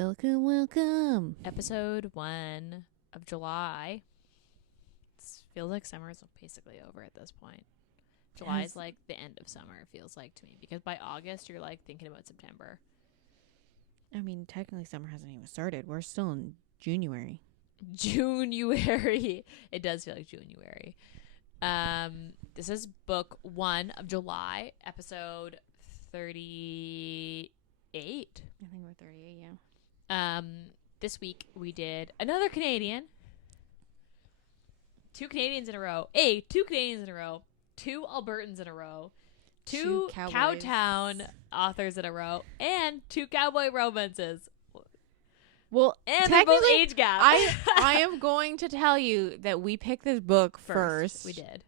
Welcome, welcome. Episode 1 of July. It feels like summer is basically over at this point. July is like the end of summer, it feels like to me. Because by August, you're like thinking about September. I mean, technically summer hasn't even started. We're still in January. January. It does feel like January. This is book 1 of July, episode 38. I think we're 38, yeah. This week we did another Canadian. 2 Canadians in a row. 2 Canadians in a row. 2 Albertans in a row. 2 Cowtown authors in a row. And 2 cowboy romances. Well, and they're both age gap. I am going to tell you that we picked this book first. We did.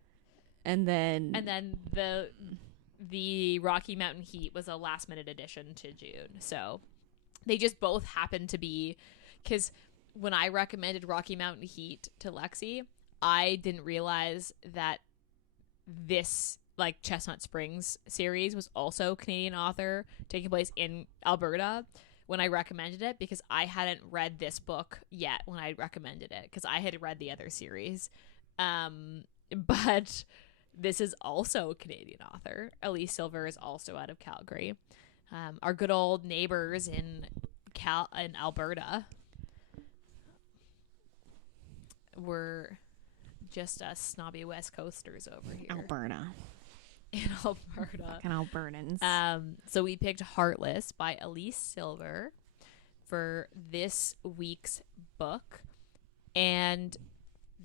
And then the Rocky Mountain Heat was a last minute addition to June. So they just both happened to be, because when I recommended Rocky Mountain Heat to Lexi, I didn't realize that this like Chestnut Springs series was also Canadian author taking place in Alberta when I recommended it, because I hadn't read this book yet when I recommended it, because I had read the other series. But this is also a Canadian author. Elise Silver is also out of Calgary. Our good old neighbors in Alberta. We're just us snobby West Coasters over here. Alberta. In Alberta. Fucking Albertans. So we picked Heartless by Elise Silver for this week's book. And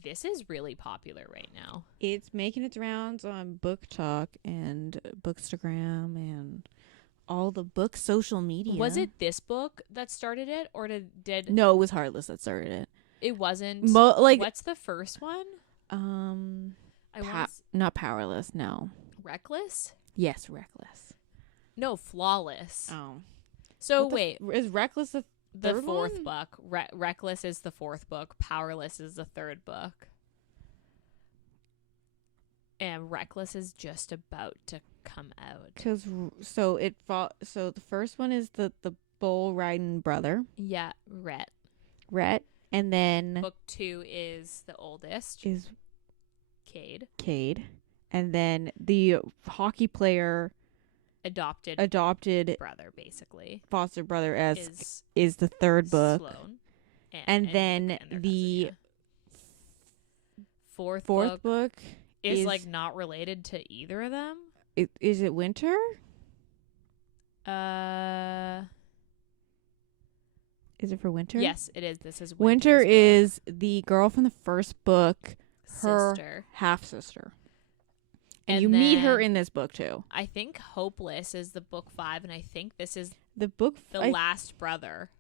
this is really popular right now. It's making its rounds on booktok and bookstagram and all the book social media. Was it this book that started it, or did No, it was Heartless that started it. It wasn't. What's the first one? Not Powerless, no. Reckless? Yes, Reckless. No, Flawless. Oh. So wait, is Reckless the fourth book? Reckless is the 4th book. Powerless is the 3rd book. And Reckless is just about to come out. So the first one is the bull riding brother. Yeah, Rhett, and then book 2 is the oldest. Is Cade. And then the hockey player adopted brother, basically foster brother is the 3rd book. Sloane. And then the fourth book is like not related to either of them. Is it Winter? Is it for Winter? Yes, it is. This is Winter book. is the girl from the first book, her sister, half sister. And you meet her in this book too. I think Hopeless is the book 5, and I think this is the book last brother.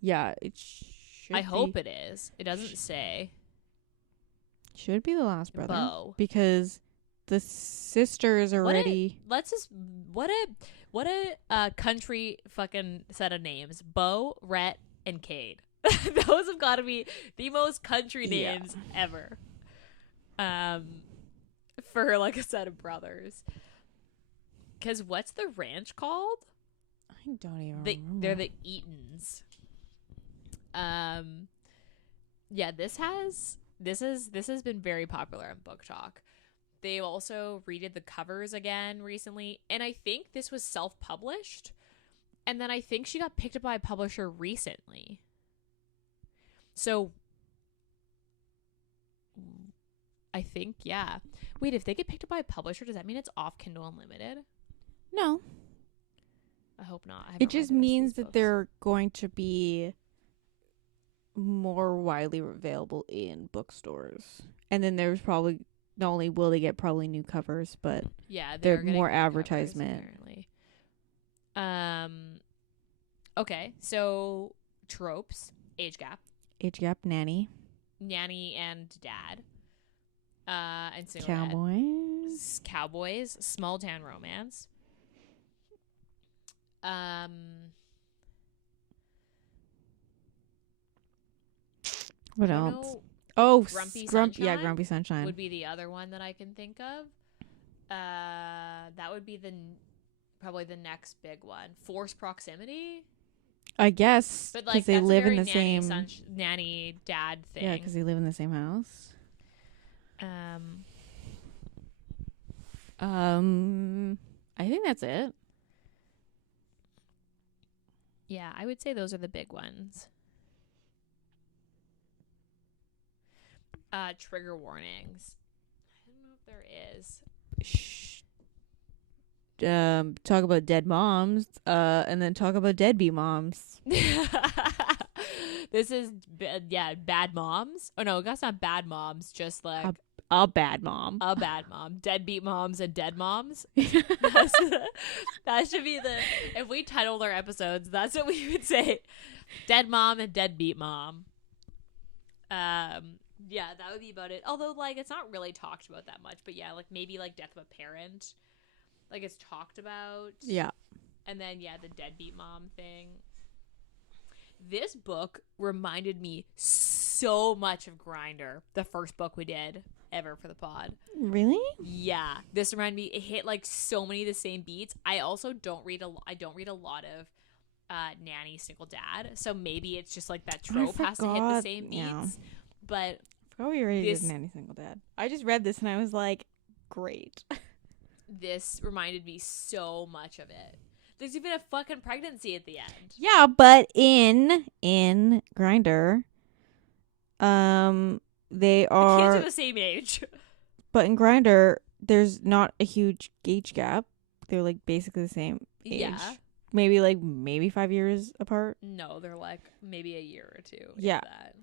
Yeah, it should. I hope it is. It doesn't say. Should be the last brother. Bo. Because the sister is already. What a country fucking set of names. Bo, Rhett, and Cade. Those have got to be the most country names ever. For like a set of brothers. Because what's the ranch called? I don't even remember. They're the Eatons. Yeah, this has been very popular on booktok. They also redid the covers again recently, and I think this was self-published, and then I think she got picked up by a publisher recently. So I think, yeah. Wait, if they get picked up by a publisher, does that mean it's off Kindle Unlimited? No. I hope not. It just means that they're going to be more widely available in bookstores. And then there's probably, not only will they get probably new covers, but yeah, there's more advertisement. Covers, apparently. Okay, so tropes, age gap, nanny and dad. And single cowboys, small town romance. What else? Oh, Grumpy Sunshine. Yeah, Grumpy Sunshine would be the other one that I can think of. That would be probably the next big one. Forced Proximity. I guess But because like they that's live a very in the same. nanny dad thing. Yeah, because they live in the same house. I think that's it. Yeah, I would say those are the big ones. Trigger warnings. I don't know if there is. Talk about dead moms. And then talk about deadbeat moms. This is bad moms. Oh no, that's not bad moms. Just like a bad mom. A bad mom. Deadbeat moms and dead moms. That should be if we titled our episodes, that's what we would say. Dead mom and deadbeat mom. Yeah, that would be about it. Although, like, it's not really talked about that much. But yeah, like, maybe, like, death of a parent. Like, it's talked about. Yeah. And then, yeah, the deadbeat mom thing. This book reminded me so much of Grindr, the first book we did ever for the pod. Really? Yeah. This reminded me, it hit, like, so many of the same beats. I also don't read a lot of nanny single dad. So maybe it's just, like, that trope has to hit the same beats. Yeah. But I forgot we already did nanny single dad. I just read this and I was like, great. This reminded me so much of it. There's even a fucking pregnancy at the end. Yeah, but in Grindr, they are the kids are the same age. But in Grindr, there's not a huge age gap. They're like basically the same age. Yeah. Maybe 5 years apart. No, they're like maybe a year or two. Yeah. That.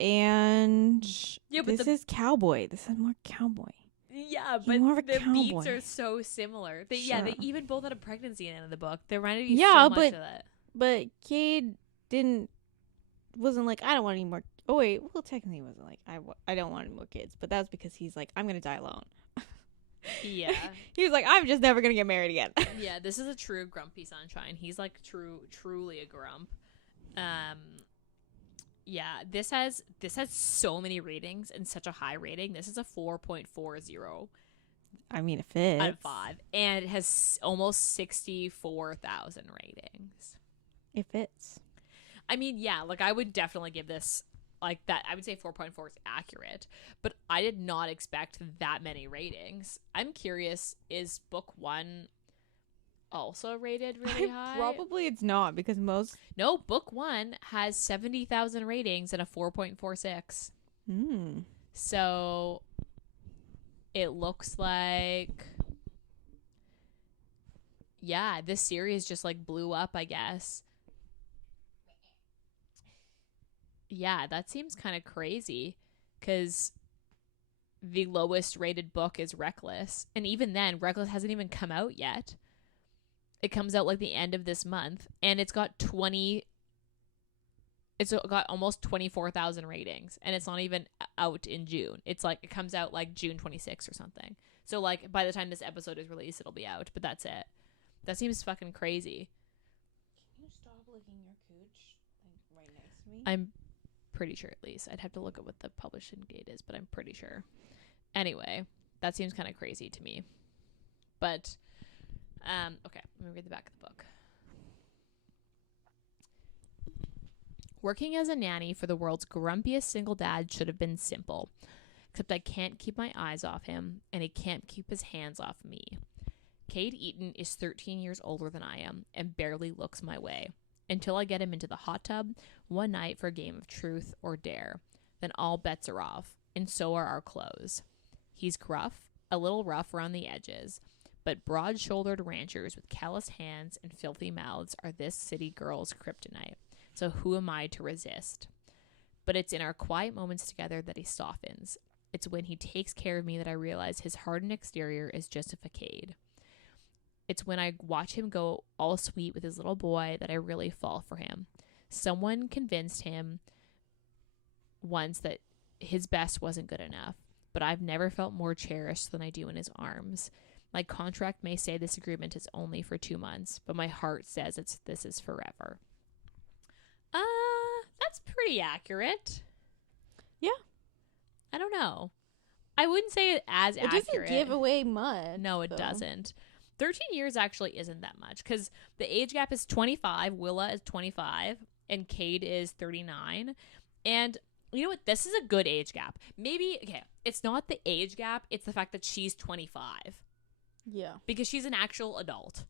And yeah, but this is cowboy. This is more cowboy. Yeah, but the beats are so similar. They even both had a pregnancy in the end of the book. They reminded me so much of that. But Cade wasn't like, I don't want any more. Oh wait, well technically he wasn't like, I don't want any more kids. But that's because he's like, I'm gonna die alone. Yeah. He was like, I'm just never gonna get married again. Yeah, this is a true grumpy sunshine. He's like truly a grump. Yeah, this has so many ratings and such a high rating. This is a 4.40. I mean, it fits. Out of 5. And it has almost 64,000 ratings. It fits. I mean, yeah, like I would definitely give this like that. I would say 4.4 is accurate, but I did not expect that many ratings. I'm curious, is book 1 also rated really high? Probably it's not because No, book 1 has 70,000 ratings and a 4.46. So it looks like this series just like blew up, I guess. Yeah, that seems kind of crazy because the lowest rated book is Reckless, and even then Reckless hasn't even come out yet. It comes out like the end of this month, and it's got almost 24,000 ratings, and it's not even out in June. It's like it comes out like June 26th or something. So like by the time this episode is released, it'll be out, but that's it. That seems fucking crazy. Can you stop licking your cooch like right next to me? I'm pretty sure, at least. I'd have to look at what the publishing date is, but I'm pretty sure. Anyway, that seems kind of crazy to me. But okay, let me read the back of the book. Working as a nanny for the world's grumpiest single dad should have been simple. Except I can't keep my eyes off him, and he can't keep his hands off me. Cade Eaton is 13 years older than I am, and barely looks my way. Until I get him into the hot tub one night for a game of truth or dare. Then all bets are off, and so are our clothes. He's gruff, a little rough around the edges, but broad-shouldered ranchers with callous hands and filthy mouths are this city girl's kryptonite. So who am I to resist? But it's in our quiet moments together that he softens. It's when he takes care of me that I realize his hardened exterior is just a facade. It's when I watch him go all sweet with his little boy that I really fall for him. Someone convinced him once that his best wasn't good enough, but I've never felt more cherished than I do in his arms. My contract may say this agreement is only for 2 months, but my heart says this is forever. That's pretty accurate. Yeah. I don't know. I wouldn't say it as accurate. It doesn't give away much. No, it doesn't. 13 years actually isn't that much because the age gap is 25. Willa is 25 and Cade is 39. And you know what? This is a good age gap. Maybe, okay, it's not the age gap. It's the fact that she's 25. Yeah. Because she's an actual adult.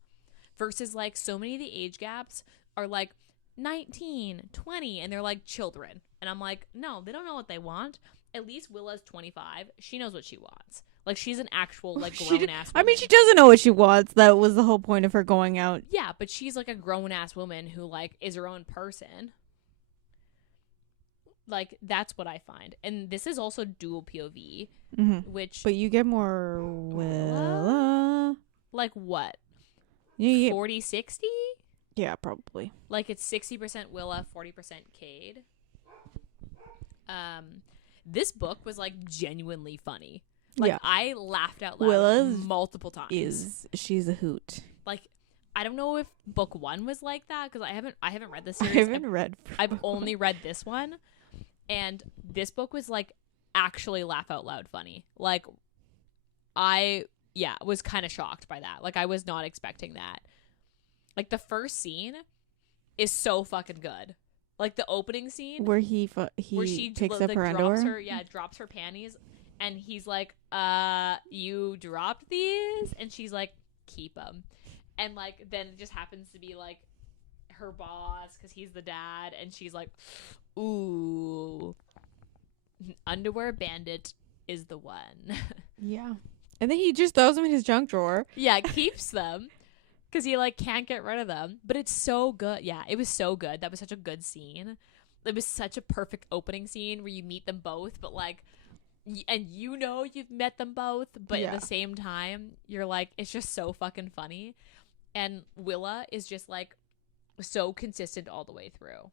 Versus, like, so many of the age gaps are, like, 19, 20, and they're, like, children. And I'm like, no, they don't know what they want. At least Willa's 25. She knows what she wants. Like, she's an actual, like, grown-ass woman. I mean, she doesn't know what she wants. That was the whole point of her going out. Yeah, but she's, like, a grown-ass woman who, like, is her own person. Like, that's what I find. And this is also dual POV, which... But you get more Willa. Like, what? 40, 40-60? Yeah, probably. Like, it's 60% Willa, 40% Cade. This book was, like, genuinely funny. Like, I laughed out loud Willa's multiple times. She's a hoot. Like, I don't know if book 1 was like that, because I haven't read the series. I've only read this one. And this book was, like, actually laugh out loud funny. Like, I was kind of shocked by that. Like, I was not expecting that. Like, the first scene is so fucking good. Like, the opening scene where she picks up her underwear. Drops her panties, and he's like, you dropped these? And she's like, keep them. And, like, then it just happens to be, like, her boss, because he's the dad, and she's like, ooh, underwear bandit is the one. Yeah. And then he just throws them in his junk drawer. Yeah, keeps them because he, like, can't get rid of them. But it's so good. Yeah, it was so good. That was such a good scene. It was such a perfect opening scene where you meet them both, but, like, and you know you've met them both, but at the same time, you're like, it's just so fucking funny. And Willa is just, like, so consistent all the way through.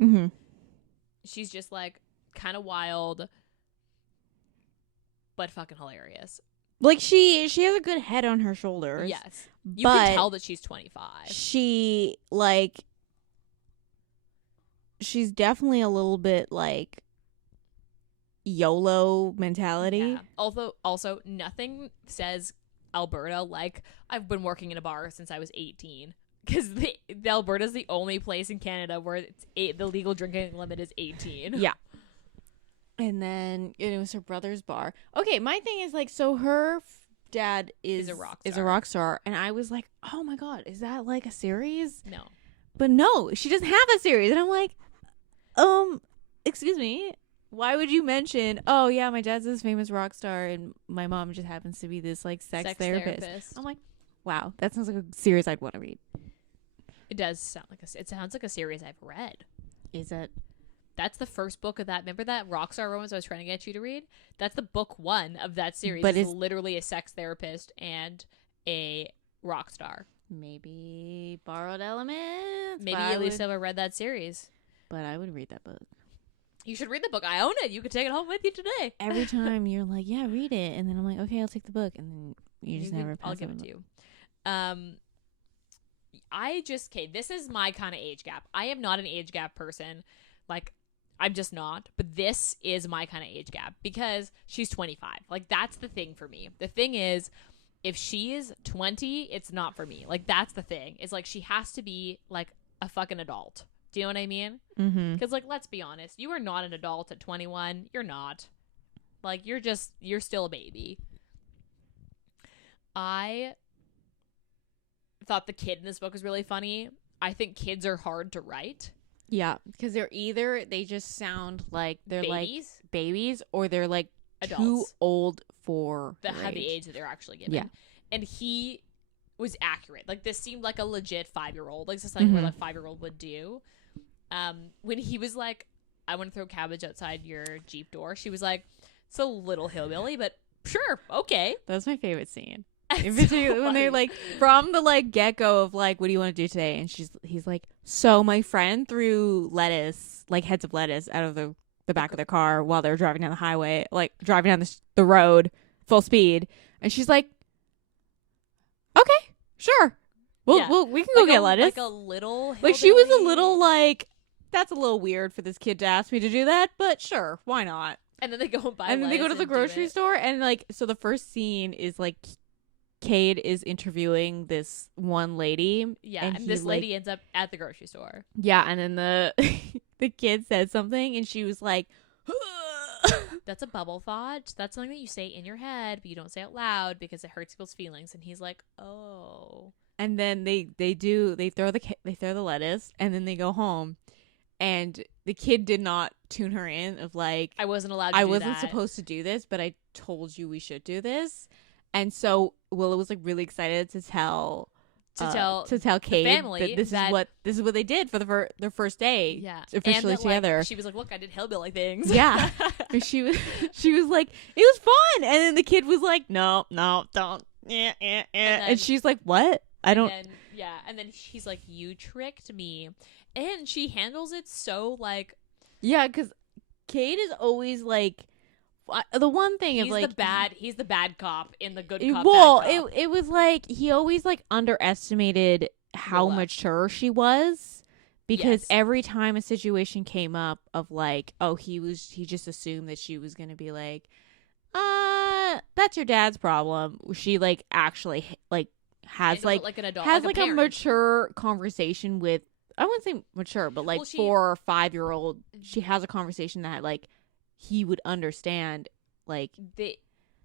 Mm-hmm. She's just, like, kind of wild, but fucking hilarious. Like, she has a good head on her shoulders. Yes. You can tell that she's 25. She, like, she's definitely a little bit, like, YOLO mentality. Yeah. Although, also, nothing says Alberta like, I've been working in a bar since I was 18. Because the Alberta's the only place in Canada where the legal drinking limit is 18. Yeah. And then it was her brother's bar. Okay, my thing is, like, so her dad is a rock star. And I was like, oh my God, is that like a series? No. But no, she doesn't have a series. And I'm like, excuse me, why would you mention, oh yeah, my dad's this famous rock star and my mom just happens to be this, like, sex therapist. I'm like, wow, that sounds like a series I'd want to read. It does sound like it sounds like a series I've read. Is it? That's the first book of that. Remember that Rockstar romance I was trying to get you to read? That's the book 1 of that series. But it's literally a sex therapist and a rock star. Maybe Borrowed Elements. Maybe Elise Silver read that series. But I would read that book. You should read the book. I own it. You could take it home with you today. Every time you're like, yeah, read it. And then I'm like, okay, I'll take the book. And then you just never pass I'll give it to you. This is my kind of age gap. I am not an age gap person. Like, I'm just not. But this is my kind of age gap because she's 25. Like, that's the thing for me. The thing is, if she is 20, it's not for me. Like, that's the thing. It's like she has to be, like, a fucking adult. Do you know what I mean? Mm-hmm. Because, like, let's be honest. You are not an adult at 21. You're not. Like, you're still a baby. I thought the kid in this book was really funny. I think kids are hard to write. Yeah, because they just sound like they're babies? like babies, or they're like adults. Too old for that have the age that they're actually given. Yeah, and he was accurate. Like, this seemed like a legit 5-year-old. Like, this is something where a 5-year-old would do. When he was like, "I want to throw cabbage outside your Jeep door," she was like, "It's a little hillbilly, but sure, okay." That's my favorite scene. In particular, so when they're like, from the like get go of like, what do you want to do today? And he's like, so my friend threw lettuce, like heads of lettuce, out of the back of their car while they were driving down the highway, like driving down the road full speed. And she's like, okay, sure, we can go get lettuce. Like a little, like she was a little like, that's a little weird for this kid to ask me to do that, but sure, why not? And then they go and buy, and then they go to the grocery store, and like, so the first scene is like Cade is interviewing this one lady. Yeah, and and this lady ends up at the grocery store. Yeah, and then the the kid said something, and she was like, That's a bubble thought. That's something that you say in your head, but you don't say out loud because it hurts people's feelings. And he's like, oh. And then they throw the lettuce, and then they go home, and the kid did not tune her in of like, I wasn't allowed to I do wasn't that. supposed to do this, but I told you we should do this. And so Willow was like really excited to tell Cade family that this is what they did for their first day. Yeah, officially and that, together. Like, she was like, "Look, I did hillbilly things." Yeah, and she was like, "It was fun," and then the kid was like, "No, don't." And she's like, "What? I don't." And then he's like, "You tricked me," and she handles it so like, yeah, because Cade is always like. The one thing he's of like he's the bad cop in the good cop. Well, bad cop. it was like he always like underestimated how mature she was, because every time a situation came up of like, oh, he just assumed that she was gonna be like, that's your dad's problem. She like actually like has like an adult, has like a mature conversation with, I wouldn't say mature, but like 4 or 5-year-old. She has a conversation that like he would understand, like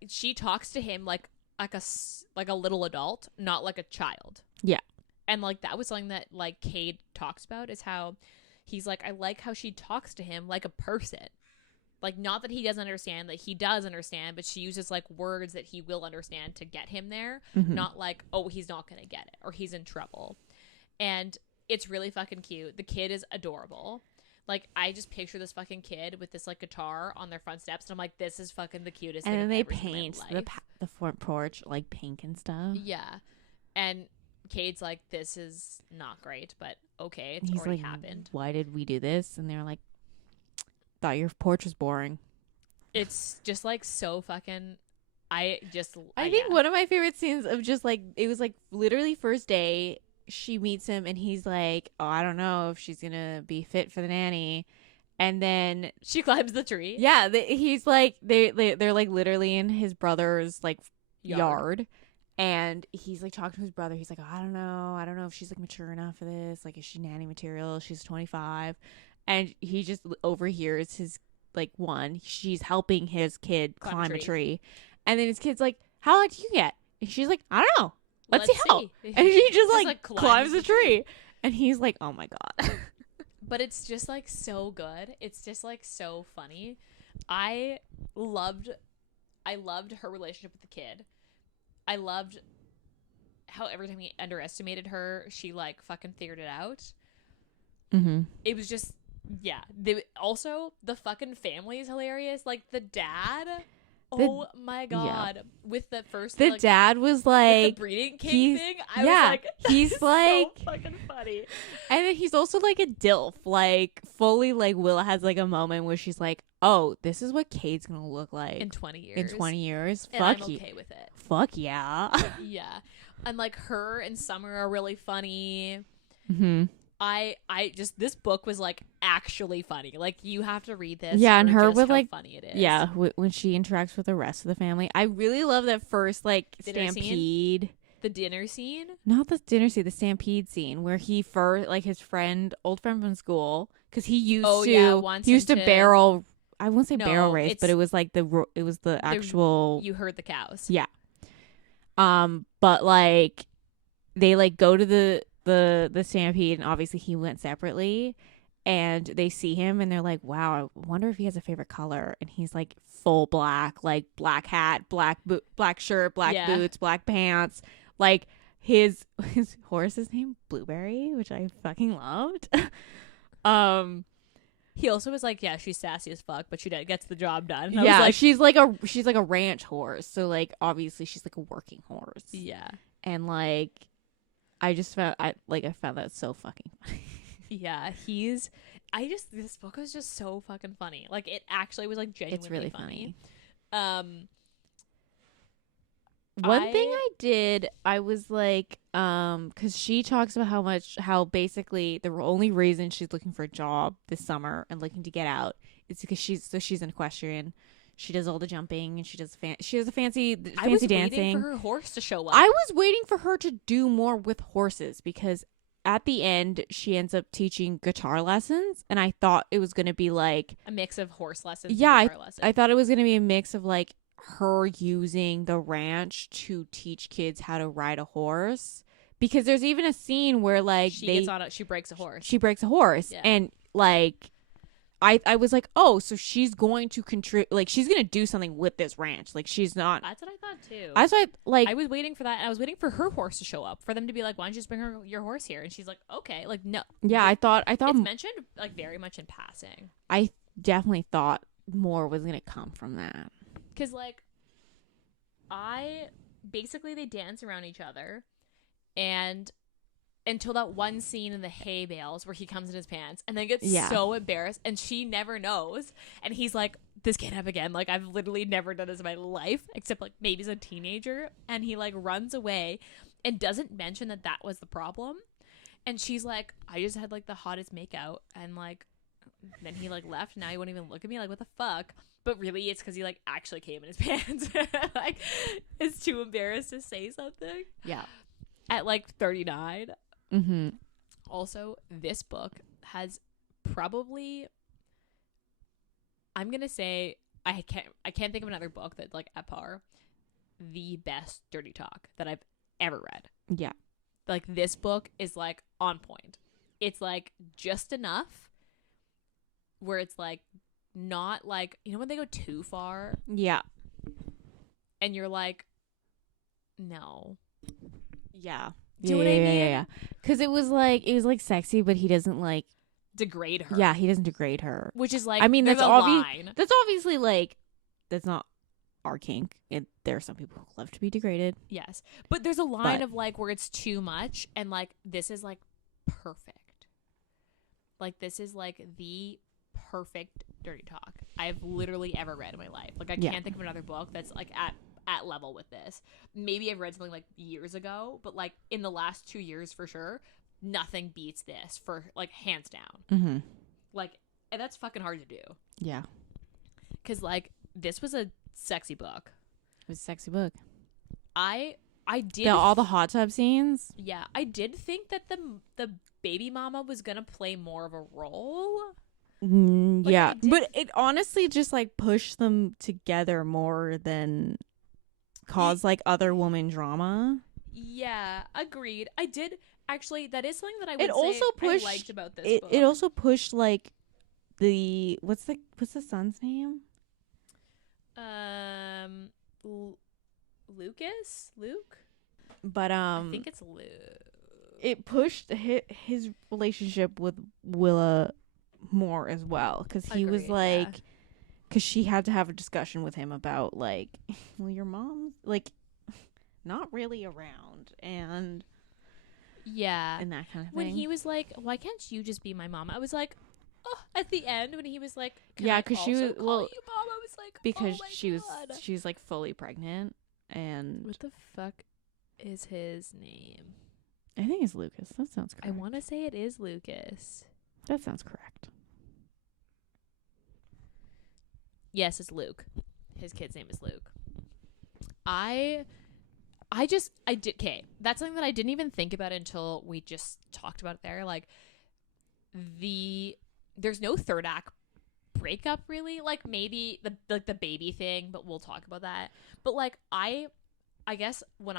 she talks to him like a little adult, not like a child. Yeah. And like that was something that like Cade talks about, is how he's like, I like how she talks to him like a person. Like, not that he doesn't understand, that he does understand, but she uses like words that he will understand to get him there. Mm-hmm. Not like, oh, he's not gonna get it or he's in trouble. And it's really fucking cute. The kid is adorable. Like, I just picture this fucking kid with this, like, guitar on their front steps, and I'm like, this is fucking the cutest thing. And then they paint the front porch, like, pink and stuff. Yeah. And Cade's like, this is not great, but okay, it's He's already like, happened. Why did we do this? And they're like, thought your porch was boring. It's just, like, so fucking... I think one of my favorite scenes of just, like, it was, like, literally first day... She meets him and he's like, oh, I don't know if she's gonna be fit for the nanny. And then she climbs the tree. Yeah, he's like, they're like literally in his brother's like yard, and he's like talking to his brother. He's like, oh, I don't know if she's like mature enough for this. Like, is she nanny material? She's 25, and he just overhears his like she's helping his kid climb a tree, and then his kid's like, how high do you get? And she's like, I don't know. Let's see how. And she just like climbs the tree. And he's like, oh my God. But it's just like so good. It's just like so funny. I loved her relationship with the kid. I loved how every time he underestimated her, she like fucking figured it out. Mm-hmm. It was just, yeah. Also, the fucking family is hilarious. Like the dad... Oh my God. Yeah. With the first the dad was like the breeding king thing. I was like, he's like so fucking funny. And then he's also like a dilf. Like fully like Willa has like a moment where she's like, oh, this is what Cade's gonna look like in 20 years. In 20 years. And I'm okay with it. Fuck yeah. Yeah. And like her and Summer are really funny. Mm-hmm. I just, this book was like actually funny. Like, you have to read this. Yeah, and her with like funny it is. Yeah, when she interacts with the rest of the family, I really love that first like stampede. Scene? The dinner scene? Not the dinner scene, the stampede scene where he first like his old friend from school, because he used to barrel. I won't say barrel race, but it was like the actual. You heard the cows. Yeah. But like they like go to the stampede, and obviously he went separately, and they see him and they're like, wow, I wonder if he has a favorite color. And he's like full black, like black hat, black shirt, black boots, black pants. Like his horse's name Blueberry, which I fucking loved. He also was like, yeah, she's sassy as fuck, but she gets the job done. And yeah, she's like a ranch horse, so like obviously she's like a working horse. Yeah. And like I found that so fucking funny. Yeah, this book was just so fucking funny. Like, it actually was like genuinely it's really funny. One thing I did, I was like, because she talks about how basically the only reason she's looking for a job this summer and looking to get out is because she's an equestrian. she does all the jumping and she does a fancy I was dancing. waiting for her horse to show up. I was waiting for her to do more with horses because at the end she ends up teaching guitar lessons, and I thought it was going to be like a mix of horse lessons and guitar lessons. I thought it was going to be a mix of like her using the ranch to teach kids how to ride a horse, because there's even a scene where like she breaks a horse. She breaks a horse, yeah. And like I was like, oh, so she's going to contribute, like she's going to do something with this ranch. Like she's not. That's what I thought too. I thought like I was waiting for that, and I was waiting for her horse to show up, for them to be like, why don't you just bring your horse here? And she's like, okay, like no. Yeah, I thought it's mentioned like very much in passing. I definitely thought more was going to come from that. Because like basically they dance around each other, and until that one scene in the hay bales where he comes in his pants and then gets so embarrassed, and she never knows, and he's like, this can't happen again, like I've literally never done this in my life except like maybe as a teenager, and he like runs away and doesn't mention that was the problem, and she's like, I just had like the hottest makeout, and like then he like left, now he won't even look at me, like what the fuck. But really it's because he like actually came in his pants. Like is too embarrassed to say something. Yeah. At like 39. Mm-hmm. Also, this book has probably, I'm gonna say, I can't think of another book that's like at par, the best dirty talk that I've ever read. Yeah. Like this book is like on point. It's like just enough where it's like not like, you know when they go too far? Yeah. And you're like, no. Yeah. Do you know what I mean? Yeah. Because it was like sexy, but he doesn't like degrade her. Yeah, he doesn't degrade her. Which is like, I mean, that's obviously like, that's not our kink. There are some people who love to be degraded. Yes. But there's a line of like where it's too much, and like this is like perfect. Like this is like the perfect dirty talk I've literally ever read in my life. Like I can't think of another book that's like at level with this. Maybe I've read something like years ago, but like in the last 2 years for sure, nothing beats this for like hands down. Mm-hmm. Like, and that's fucking hard to do. Yeah. Because like this was a sexy book. It was a sexy book. I did all the hot tub scenes. Yeah, I did think that the baby mama was gonna play more of a role. Like, yeah, but it honestly just like pushed them together more than cause like other woman drama. Yeah, agreed. I did actually. That is something that I liked about this book. It also pushed like the what's the son's name? Luke. But I think it's Luke. It pushed his relationship with Willa more as well, because he was like, because she had to have a discussion with him about like, well, your mom's like not really around, and and that kind of thing. When he was like, why can't you just be my mom? I was like, oh, at the end when he was like, because she was you mom, I was like, because oh she was like fully pregnant, and what the fuck is his name? I think it's Lucas. That sounds correct. I want to say it is Lucas. That sounds correct. Yes, it's Luke. His kid's name is Luke. I did. Okay, that's something that I didn't even think about until we just talked about it there. Like, there's no third act breakup really. Like maybe the baby thing, but we'll talk about that. But like I guess when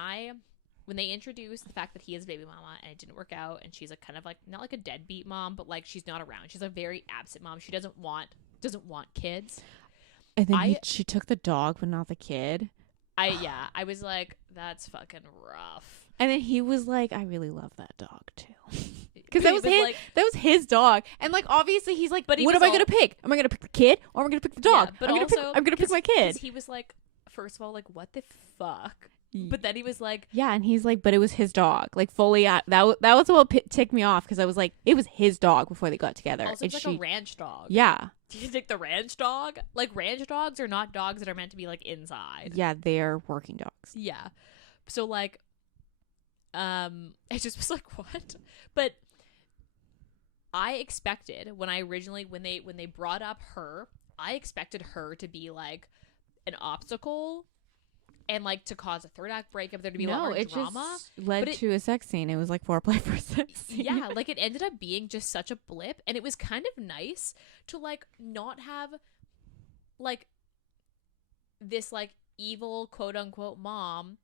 they introduced the fact that he is baby mama and it didn't work out, and she's like kind of like not like a deadbeat mom, but like she's not around. She's a very absent mom. She doesn't want kids. And then she took the dog, but not the kid. I was like, that's fucking rough. And then he was like, I really love that dog too. Because that was his dog. And like obviously he's like, but what am I gonna pick? Am I gonna pick the kid or am I gonna pick the dog? Yeah, I'm gonna pick my kid. He was like, first of all, like, what the fuck? But then he was like, yeah, and he's like, but it was his dog. Like fully that was what ticked me off, because I was like, it was his dog before they got together. Also, it's like a ranch dog. Yeah. Do you think the ranch dog? Like, ranch dogs are not dogs that are meant to be like inside. Yeah, they're working dogs. Yeah. So like, I just was like, what? But I expected when they brought up her, I expected her to be like an obstacle and like to cause a third act breakup, there to be a lot more drama. Just led to a sex scene. It was like foreplay for a sex scene. Yeah, like it ended up being just such a blip, and it was kind of nice to like not have like this like evil quote unquote mom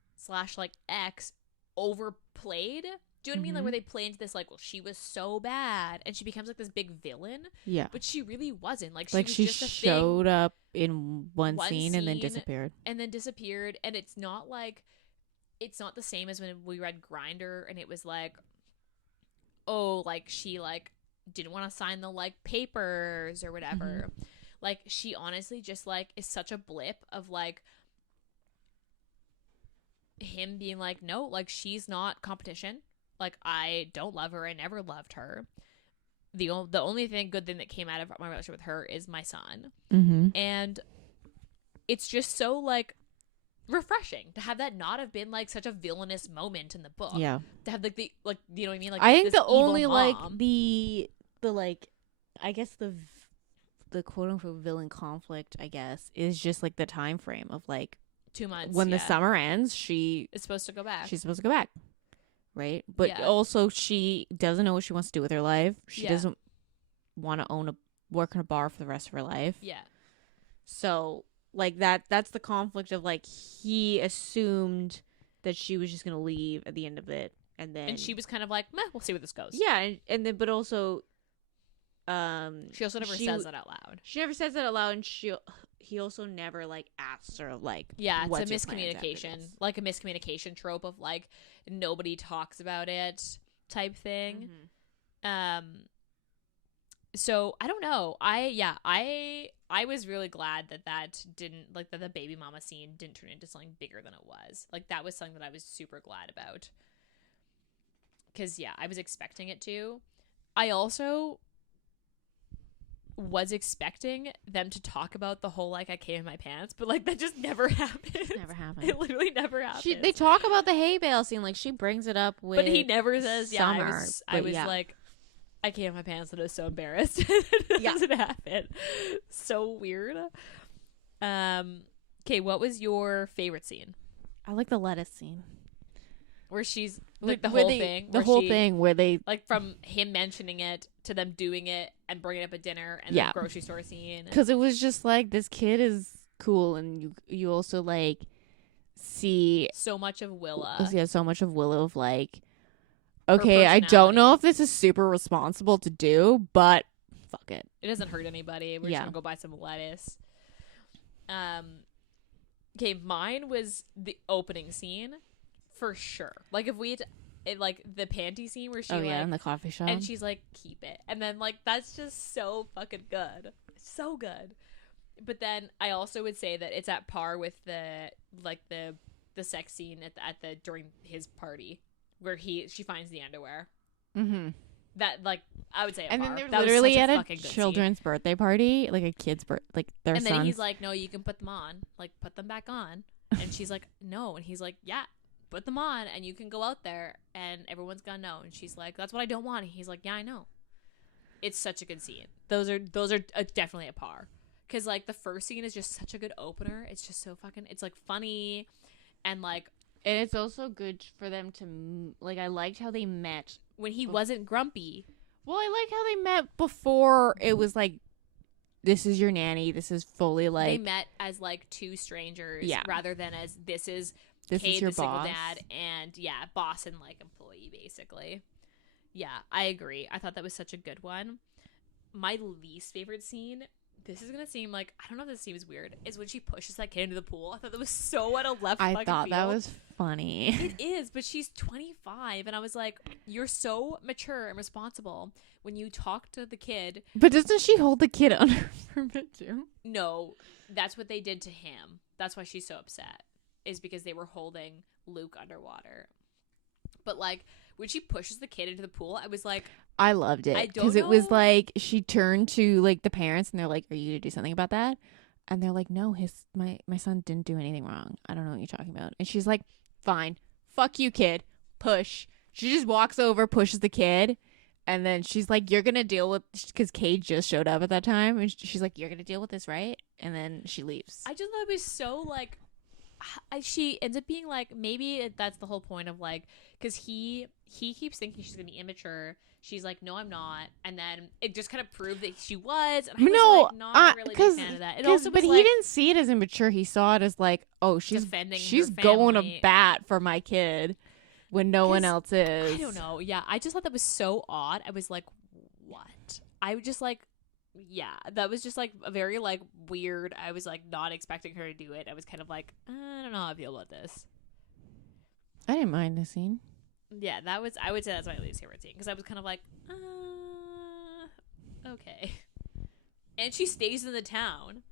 / like ex overplayed. Do you know what I mean? Like where they play into this like, well, she was so bad, and she becomes like this big villain. Yeah, but she really wasn't. Like she was just a showed up in one scene and then disappeared. And it's not like, it's not the same as when we read Grindr, and it was like, oh, like she like didn't want to sign the like papers or whatever. Like she honestly just like is such a blip of like him being like, no, like she's not competition. Like, I don't love her. I never loved her. The only good thing that came out of my relationship with her is my son. And it's just so, like, refreshing to have that not have been, like, such a villainous moment in the book. Yeah. To have, like, you know what I mean? Like, I think the only, mom. like, the, like, I guess the quote-unquote villain conflict, I guess, is just, like, the time frame of, like, 2 months. When the summer ends, it's supposed to go back. She's supposed to go back. Right? But also she doesn't know what she wants to do with her life. She doesn't want to work in a bar for the rest of her life. Yeah. So, like, that's the conflict of, like, he assumed that she was just going to leave at the end of it. And she was kind of like, meh, we'll see where this goes. Yeah. And then, but also, she also never says that out loud. She never says that out loud, and he also never, like, asks her, like, yeah, it's a miscommunication. Like a miscommunication trope of, like, nobody talks about it type thing. So I don't know. I was really glad that didn't, like, that the baby mama scene didn't turn into something bigger than it was. Like, that was something that I was super glad about. Because, yeah, I was expecting it to. I also was expecting them to talk about the whole, like, I came in my pants, but, like, that just never happened. It never happened. It literally never happened. They talk about the hay bale scene, like, she brings it up with, but he never says, Summer, I was like, I came in my pants and I was so embarrassed. It doesn't happen. So weird. Okay, what was your favorite scene? I like the lettuce scene. Where she's, like, the whole thing where they, like, from him mentioning it to them doing it and bringing it up at dinner and the grocery store scene. Because it was just like, this kid is cool, and you also, like, see so much of Willa. Yeah, so much of Willa of, like, okay, I don't know if this is super responsible to do, but fuck it. It doesn't hurt anybody. We're just gonna go buy some lettuce. Okay, mine was the opening scene. For sure. Like, if we had, like, the panty scene where she, in the coffee shop. And she's like, keep it. And then, like, that's just so fucking good. So good. But then I also would say that it's at par with the, like, the sex scene at the during his party where she finds the underwear. That, like, I would say at par. And then they're literally at a children's birthday party, like a kid's like their son's. And then he's like, no, you can put them on. Like, put them back on. And she's like, no. And he's like, yeah. Put them on and you can go out there and everyone's gonna know. And she's like, that's what I don't want. And he's like, yeah, I know. It's such a good scene. Those are definitely a par, because, like, the first scene is just such a good opener. It's just so fucking, it's, like, funny and, like, and it's also good for them to, like, I liked how they met when he wasn't grumpy. Well, I like how they met before it was like, this is your nanny, this is fully, like, they met as, like, two strangers rather than as this is your the single boss. dad, and boss and, like, employee, basically. Yeah, I agree. I thought that was such a good one. My least favorite scene, this is gonna seem like, I don't know if this seems weird, is when she pushes that kid into the pool. I thought that was so out of left fucking field. I thought that was funny. It is, but she's 25, and I was like, you're so mature and responsible when you talk to the kid. But doesn't she hold the kid under for a bit too? No, that's what they did to him. That's why she's so upset. Is because they were holding Luke underwater. But, like, when she pushes the kid into the pool, I was like, I loved it because it was like she turned to, like, the parents and they're like, are you gonna do something about that? And they're like, no, my son didn't do anything wrong. I don't know what you're talking about. And she's like, fine, fuck you, kid, push. She just walks over, pushes the kid, And then she's like, you're gonna deal with, because Kate just showed up at that time, and she's like, you're gonna deal with this, right? And then she leaves. I just thought it was so like, she ends up being like, maybe that's the whole point of like, because he keeps thinking she's gonna be immature. She's like, no, I'm not. And then it just kind of proved that she was. And I was like, not really a big fan of that. It also but was he like, didn't see it as immature. He saw it as like, oh, she's going to bat for my kid when no one else is. I don't know. Yeah, I just thought that was so odd. I was like, what? I was just like, yeah, that was just like a very like weird. I was like not expecting her to do it. I was kind of like, I don't know how I feel about this. I didn't mind the scene. Yeah, that was, I would say that's my least favorite scene, because I was kind of like, okay. And she stays in the town,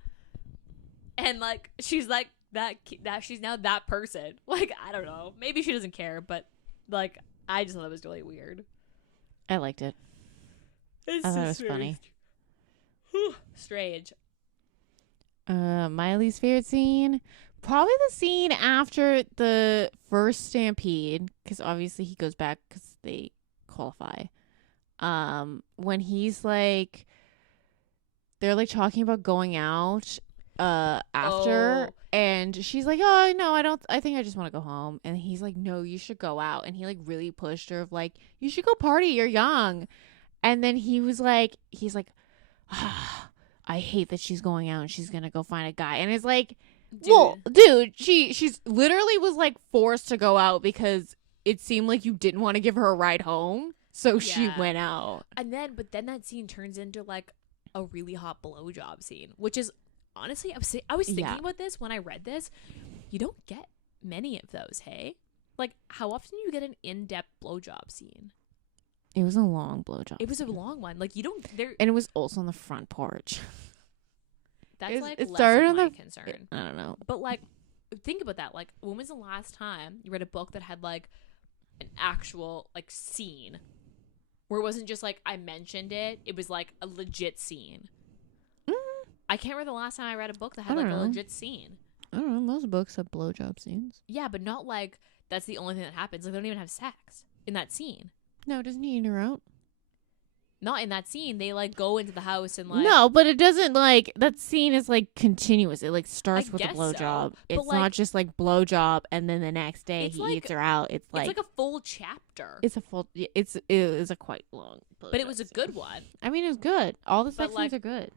and like she's like that she's now that person. Like, I don't know, maybe she doesn't care, but like I just thought it was really weird. I liked it. I thought it was funny. Strange. My least favorite scene, probably the scene after the first stampede, because obviously he goes back because they qualify. When he's like, they're like talking about going out after, and she's like, oh no, I think I just want to go home. And he's like, no, you should go out. And he like really pushed her of like, you should go party, you're young. And then he's like, I hate that she's going out and she's gonna go find a guy. And it's like, dude, she's literally was like forced to go out because it seemed like you didn't want to give her a ride home, so she went out. And then, but then that scene turns into like a really hot blowjob scene, which is honestly, I was thinking about this when I read this. You don't get many of those, hey? Like, how often do you get an in-depth blowjob scene? It was a long blowjob. It was a long one. Like, you don't. And it was also on the front porch. That's like it started on my concern. I don't know, but like, think about that. Like, when was the last time you read a book that had like an actual like scene, where it wasn't just like I mentioned it? It was like a legit scene. I can't remember the last time I read a book that had like a legit scene. I don't know. Most books have blowjob scenes. Yeah, but not like that's the only thing that happens. Like, they don't even have sex in that scene. No, doesn't he eat her out? Not in that scene. They like go into the house and like. No, but it doesn't like that scene is like continuous. It like starts with a blowjob. So. It's like, not just like blowjob and then the next day he eats her out. It's like a full chapter. It is a quite long. But it was a good one. I mean, it was good. All the sex scenes are good.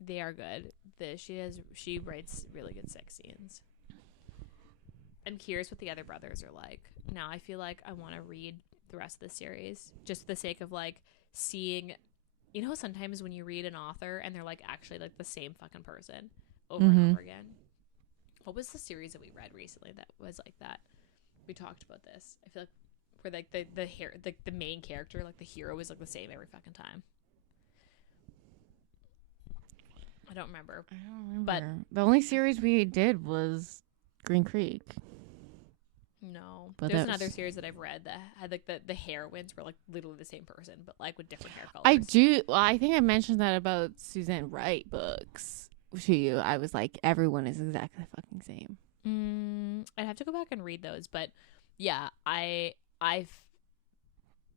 They are good. She writes really good sex scenes. I'm curious what the other brothers are like. Now I feel like I want to read the rest of the series just for the sake of like seeing, you know, sometimes when you read an author and they're like actually like the same fucking person over and over again. What was the series that we read recently that was like that? We talked about this. I feel like where like the main character, like the hero, was like the same every fucking time. I don't remember. But the only series we did was Green Creek. No, but there's another series that I've read that had like the heroines were like literally the same person, but like with different hair colors. I think I mentioned that about Suzanne Wright books to you. I was like, everyone is exactly the fucking same. I'd have to go back and read those, but yeah, I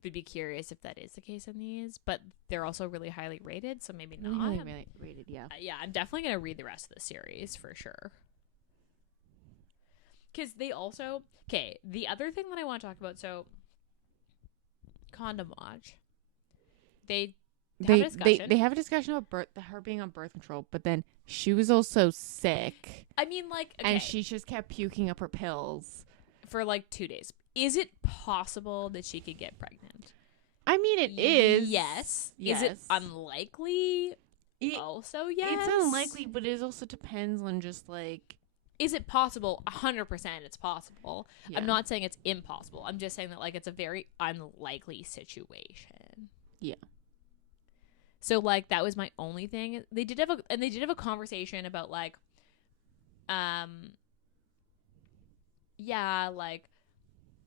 would be curious if that is the case in these. But they're also really highly rated, so maybe not. Really rated, yeah. Yeah, I'm definitely gonna read the rest of the series for sure. Because they also... Okay, the other thing that I want to talk about, so... Condom Watch. They have a discussion. They have a discussion about her being on birth control, but then she was also sick. I mean, like... Okay. And she just kept puking up her pills. For, like, 2 days. Is it possible that she could get pregnant? I mean, it is. Yes. Is it unlikely? Also, yes. It's unlikely, but it also depends on just, like... Is it possible? 100% it's possible. Yeah. I'm not saying it's impossible. I'm just saying that like it's a very unlikely situation. Yeah. So like that was my only thing. They did have a conversation about like yeah, like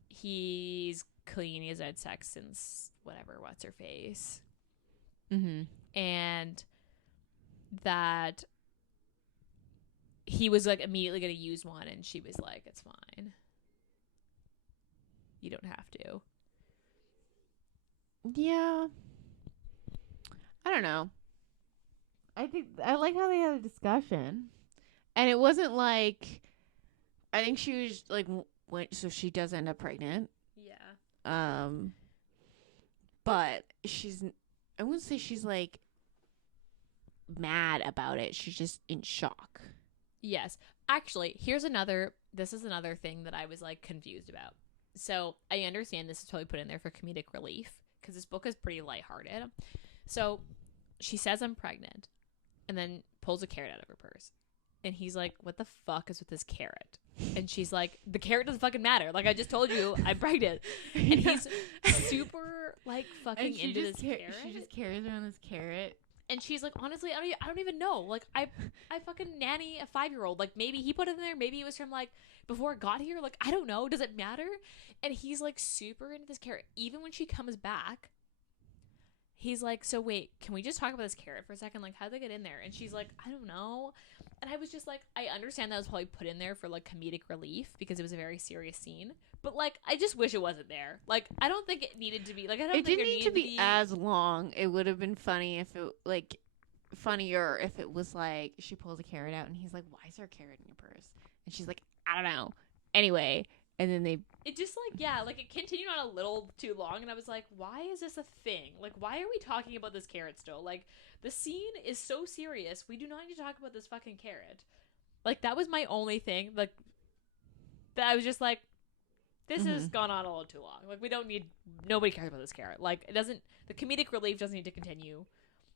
he's clean, he's had sex since whatever, what's her face. And that he was like immediately going to use one, and she was like, it's fine. You don't have to. Yeah. I don't know. I think I like how they had a discussion, and it wasn't like. I think she was like so she does end up pregnant. Yeah. But I wouldn't say she's like mad about it. She's just in shock. Yes. Actually, this is another thing that I was like confused about. So I understand this is totally put in there for comedic relief because this book is pretty lighthearted. So she says I'm pregnant and then pulls a carrot out of her purse. And he's like, what the fuck is with this carrot? And she's like, the carrot doesn't fucking matter. Like, I just told you I'm pregnant. And he's super, like, fucking into this carrot. She just carries around this carrot. And she's like, honestly, I don't even know. Like, I fucking nanny a 5-year-old. Like, maybe he put it in there. Maybe it was from, like, before it got here. Like, I don't know. Does it matter? And he's, like, super into this carrot. Even when she comes back, he's like, so wait, can we just talk about this carrot for a second? Like, how'd they get in there? And she's like, I don't know. And I was just like, I understand that was probably put in there for, like, comedic relief because it was a very serious scene. But, like, I just wish it wasn't there. Like, I don't think it needed to be. Like, I don't think it didn't need to be as long. It would have been funny if it, like, funnier if it was, like, she pulls a carrot out and he's like, why is there a carrot in your purse? And she's like, I don't know. Anyway. And then it just, like, yeah, like, it continued on a little too long. And I was like, why is this a thing? Like, why are we talking about this carrot still? Like, the scene is so serious. We do not need to talk about this fucking carrot. Like, that was my only thing. Like, that I was just like, this has gone on a little too long. Like, nobody cares about this carrot. Like, the comedic relief doesn't need to continue.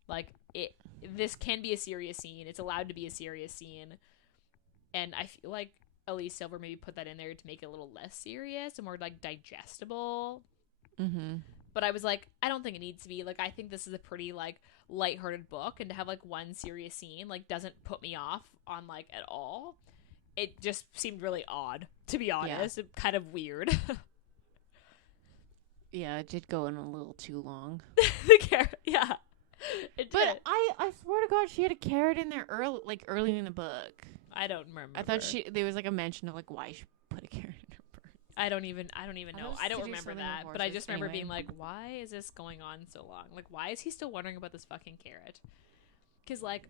Like, this can be a serious scene. It's allowed to be a serious scene. And I feel like Elise Silver maybe put that in there to make it a little less serious and more, like, digestible. But I was like, I don't think it needs to be. Like, I think this is a pretty, like, lighthearted book. And to have, like, one serious scene, like, doesn't put me off on, like, at all. It just seemed really odd, to be honest. Yeah. Kind of weird. Yeah, it did go in a little too long. The carrot, yeah. It but did. I swear to God, she had a carrot in there early in the book. I don't remember. I thought there was like a mention of like why she put a carrot in her purse. I don't even know. I don't remember that. But I just remember being like, why is this going on so long? Like, why is he still wondering about this fucking carrot? Because, like,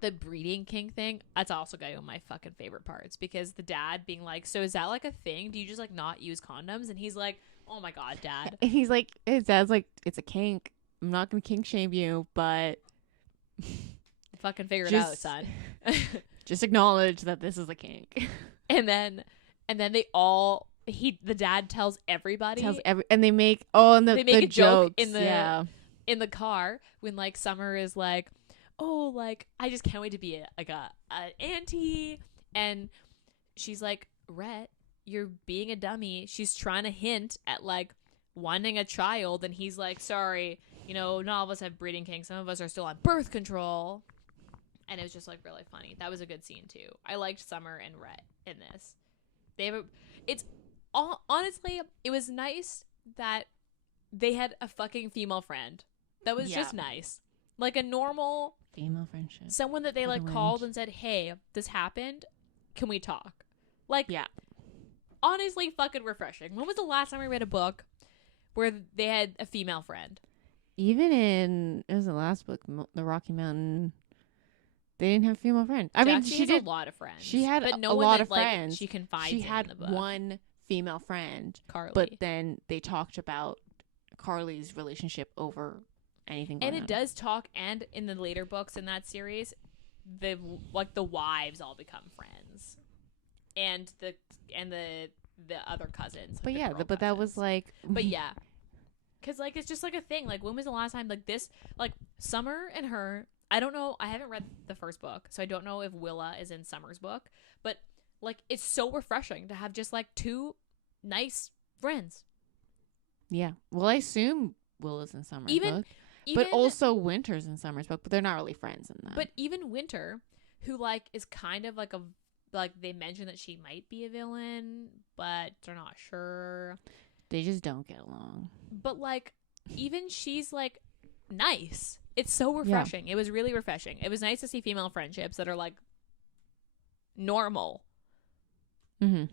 the breeding kink thing, that's also got one of my fucking favorite parts. Because the dad being like, so is that like a thing? Do you just like not use condoms? And he's like, oh my God, Dad. And he's like, his dad's like, it's a kink. I'm not gonna kink shame you, but fucking figure it out, son. Just acknowledge that this is a kink. And then the dad tells everybody. And they make a joke in the car when like Summer is like, oh, like I just can't wait to be an auntie, and she's like, Rhett, you're being a dummy. She's trying to hint at like wanting a child, and he's like, sorry, not all of us have breeding kinks. Some of us are still on birth control. And it was just like really funny. That was a good scene too. I liked Summer and Rhett in this. Honestly, it was nice that they had a fucking female friend. That was just nice. Like a normal female friendship. Someone that they like called and said, hey, this happened. Can we talk? Like, yeah. Honestly, fucking refreshing. When was the last time we read a book where they had a female friend? Even it was the last book, the Rocky Mountain. They didn't have a female friend. I mean, she had a lot of friends. She had but no a one lot that, of friends. Like, she confides She had in the book. one female friend, Carly. But then they talked about Carly's relationship over anything. And it does talk, and in the later books in that series, the wives all become friends, and the other cousins. But yeah, but that was like. But yeah. Because, like, it's just, like, a thing. Like, when was the last time, like, this, like, Summer and her, I don't know, I haven't read the first book, so I don't know if Willa is in Summer's book, but, like, it's so refreshing to have just, like, two nice friends. Yeah. Well, I assume Willa's in Summer's book, but also Winter's in Summer's book, but they're not really friends in that. But even Winter, who, like, is kind of, like, they mention that she might be a villain, but they're not sure. They just don't get along. But, like, even she's, like, nice. It's so refreshing. Yeah. It was really refreshing. It was nice to see female friendships that are, like, normal. Mm-hmm.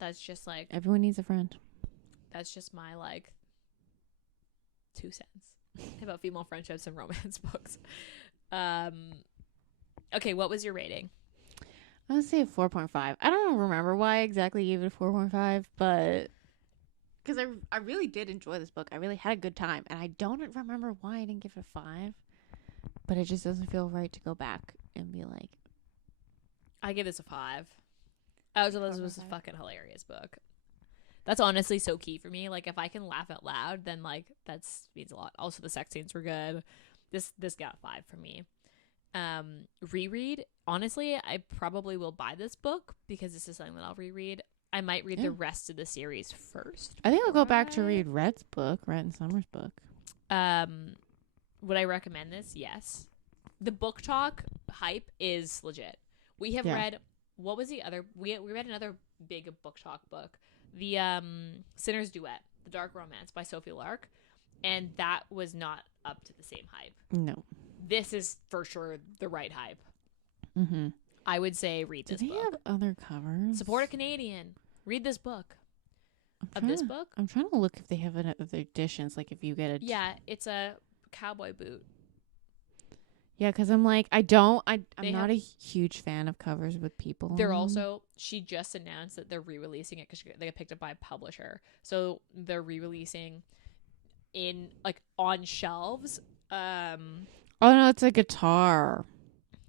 That's just, like... Everyone needs a friend. That's just my, like, 2 cents. about female friendships and romance books. Okay, what was your rating? I would say a 4.5. I don't remember why I exactly gave it a 4.5, but because I really did enjoy this book. I really had a good time, and I don't remember why I didn't give it a 5. But it just doesn't feel right to go back and be like, I give this a 5. This was a fucking hilarious book. That's honestly so key for me. Like, if I can laugh out loud, then like that's means a lot. Also, the sex scenes were good. This got a 5 for me. Reread. Honestly, I probably will buy this book because this is something that I'll reread. I might read the rest of the series first. I think I'll go back to read Rhett and Summer's book. Would I recommend this? Yes. The booktok hype is legit. We have read, what was the other? We read another big booktok book, the Sinner's Duet, The Dark Romance by Sophie Lark, and that was not up to the same hype. No. This is for sure the right hype. Mm-hmm. I would say read this book. Do they have other covers? Support a Canadian. Read this book. This book? I'm trying to look if they have other editions, like if you get a... Yeah, it's a cowboy boot. Yeah, because I'm like, I'm not a huge fan of covers with people. They're also, she just announced that they're re-releasing it because they got picked up by a publisher. So they're re-releasing in, like, on shelves. Oh, no, it's a guitar.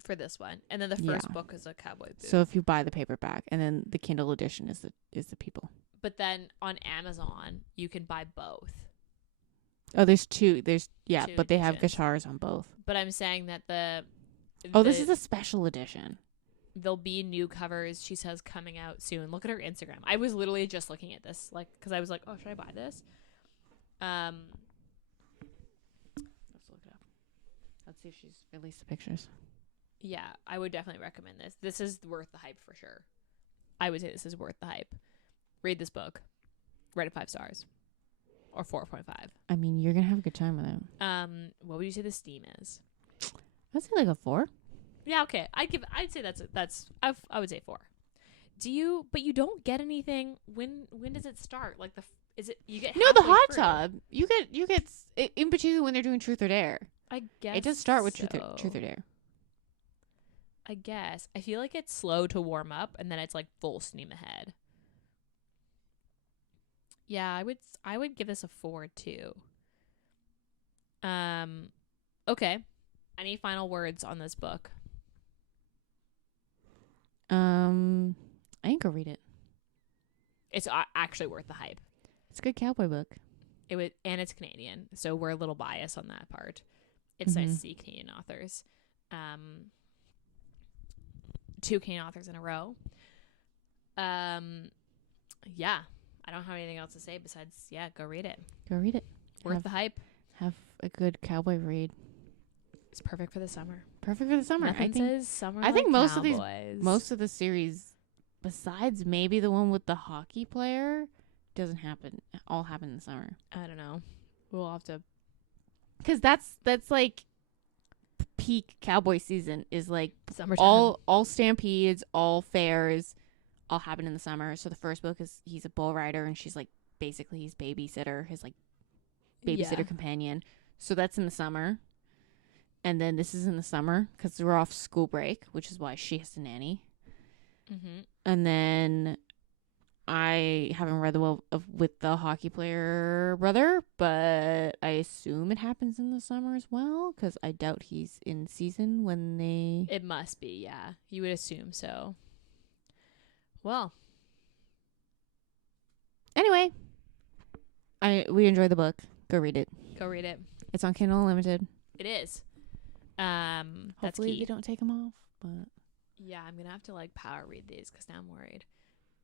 For this one. And then the first book is a cowboy boot. So if you buy the paperback, and then the Kindle edition is the people. But then on Amazon, you can buy both. Oh, there's two. But editions. They have guitars on both. But I'm saying that this is a special edition. There'll be new covers, she says, coming out soon. Look at her Instagram. I was literally just looking at this, like, because I was like, oh, should I buy this? Let's look it up. Let's see if she's released the pictures. Yeah, I would definitely recommend this. This is worth the hype for sure. I would say this is worth the hype. Read this book. Rate it 5 stars. Or 4.5. I mean, you're going to have a good time with it. What would you say the Steam is? I'd say like a 4. Yeah, okay. I'd say I would say 4. But you don't get anything. When does it start? Like you get the hot through. tub. You get in particular when they're doing Truth or Dare. I guess it does start with so. Truth or Dare. I guess. I feel like it's slow to warm up and then it's like full steam ahead. Yeah, I would give this a 4 too. Okay. Any final words on this book? I think go read it. It's actually worth the hype. It's a good cowboy book. And it's Canadian, so we're a little biased on that part. It's nice to see Canadian authors. 2 Canadian authors in a row. Yeah. I don't have anything else to say besides, go read it. Go read it. Worth the hype. Have a good cowboy read. It's perfect for the summer. Nothing says summer. I think most of the series, besides maybe the one with the hockey player, doesn't happen. All happen in the summer. I don't know. We'll have to. Because that's like peak cowboy season is like summertime. All stampedes, all fairs, all happen in the summer. So the first book is he's a bull rider and she's like basically his babysitter, his like babysitter companion. So that's in the summer. And then this is in the summer because we're off school break, which is why she has to nanny. Mm-hmm. And then I haven't read the one with the hockey player brother, but I assume it happens in the summer as well because I doubt he's in season when they... It must be, yeah. You would assume so. Well. Anyway, we enjoyed the book. Go read it. It's on Kindle Unlimited. It is. Hopefully that's key. They don't take them off, but... Yeah, I'm going to have to like power read these because now I'm worried.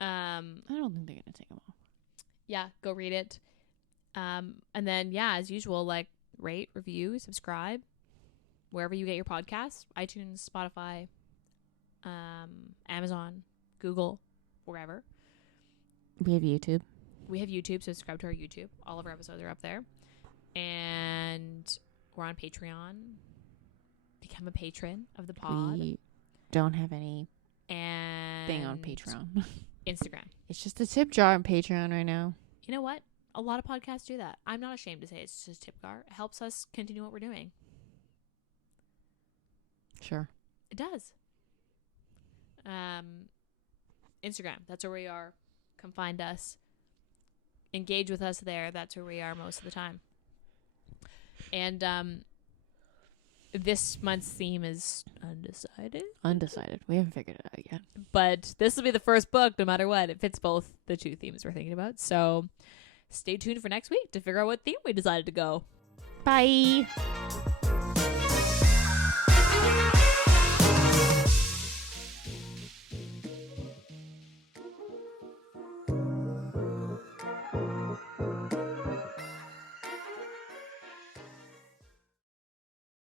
I don't think they're going to take them off. Yeah, go read it. And then, as usual, like rate, review, subscribe, wherever you get your podcasts, iTunes, Spotify, Amazon, Google, wherever. We have YouTube. So subscribe to our YouTube. All of our episodes are up there. And we're on Patreon. Become a patron of the pod. We don't have any and thing on Patreon. Instagram. It's just a tip jar on Patreon right now. You know what? A lot of podcasts do that. I'm not ashamed to say it's just a tip jar. It helps us continue what we're doing. Sure. It does. Instagram, that's where we are. Come find us. Engage with us there. That's where we are most of the time. And this month's theme is undecided. Undecided. We haven't figured it out yet. But this will be the first book, no matter what. It fits both the two themes we're thinking about. So stay tuned for next week to figure out what theme we decided to go. Bye.